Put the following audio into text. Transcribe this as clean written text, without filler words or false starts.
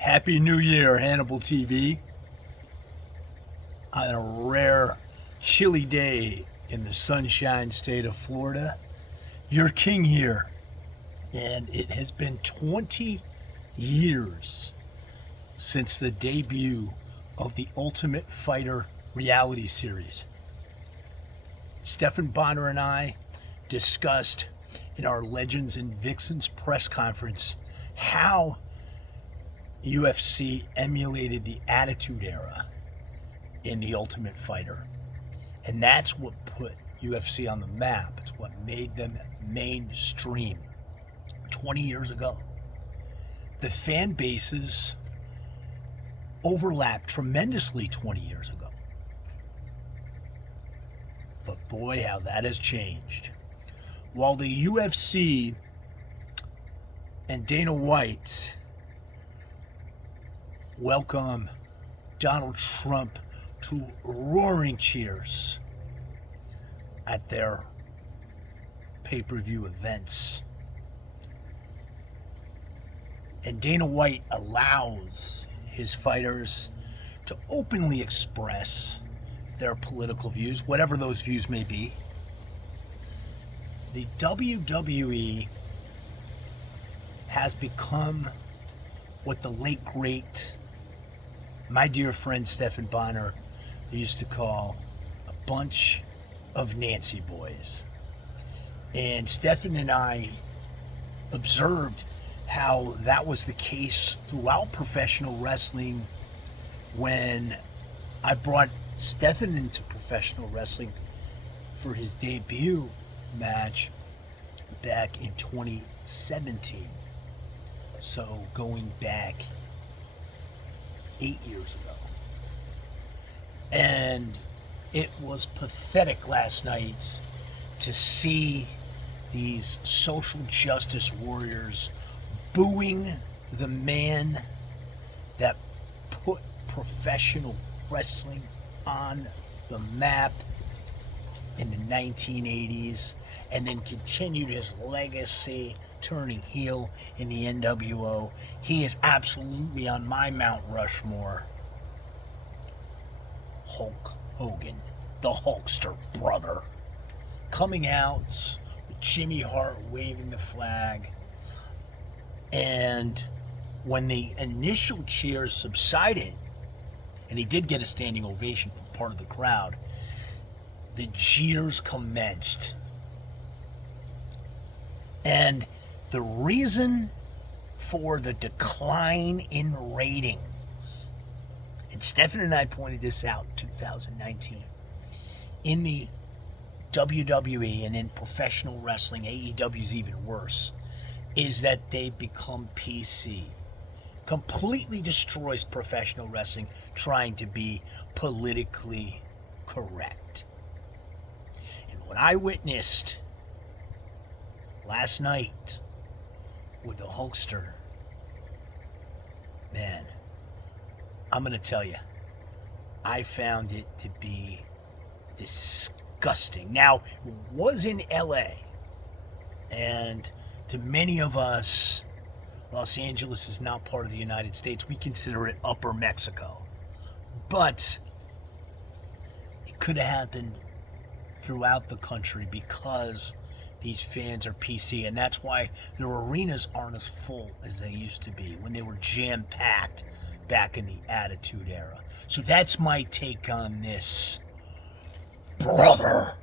Happy New Year, Hannibal TV. On a rare, chilly day in the sunshine state of Florida, your king here. And it has been 20 years since the debut of the Ultimate Fighter reality series. Stephan Bonner and I discussed in our Legends and Vixens press conference how UFC emulated the Attitude Era in the Ultimate Fighter. And that's what put UFC on the map. It's what made them mainstream 20 years ago. The fan bases overlapped tremendously 20 years ago. But boy, how that has changed. While the UFC and Dana White welcome Donald Trump to roaring cheers at their pay-per-view events, and Dana White allows his fighters to openly express their political views, whatever those views may be, the WWE has become what the late great, my dear friend Stephan Bonner used to call a bunch of Nancy boys. And Stephan and I observed how that was the case throughout professional wrestling when I brought Stephan into professional wrestling for his debut match back in 2017. So going back 8 years ago. And it was pathetic last night to see these social justice warriors booing the man that put professional wrestling on the map in the 1980s and then continued his legacy turning heel in the NWO. He is absolutely on my Mount Rushmore. Hulk Hogan, the Hulkster brother, coming out with Jimmy Hart waving the flag. And when the initial cheers subsided, and he did get a standing ovation from part of the crowd, the jeers commenced. And the reason for the decline in ratings, and Stephan and I pointed this out in 2019, in the WWE and in professional wrestling, AEW is even worse, is that they become PC. Completely destroys professional wrestling trying to be politically correct. And what I witnessed last night with the Hulkster, man, I'm going to tell you, I found it to be disgusting. Now, it was in LA, and to many of us, Los Angeles is not part of the United States. We consider it Upper Mexico. But it could have happened throughout the country because these fans are PC, and that's why their arenas aren't as full as they used to be when they were jam-packed back in the Attitude Era. So that's my take on this, brother.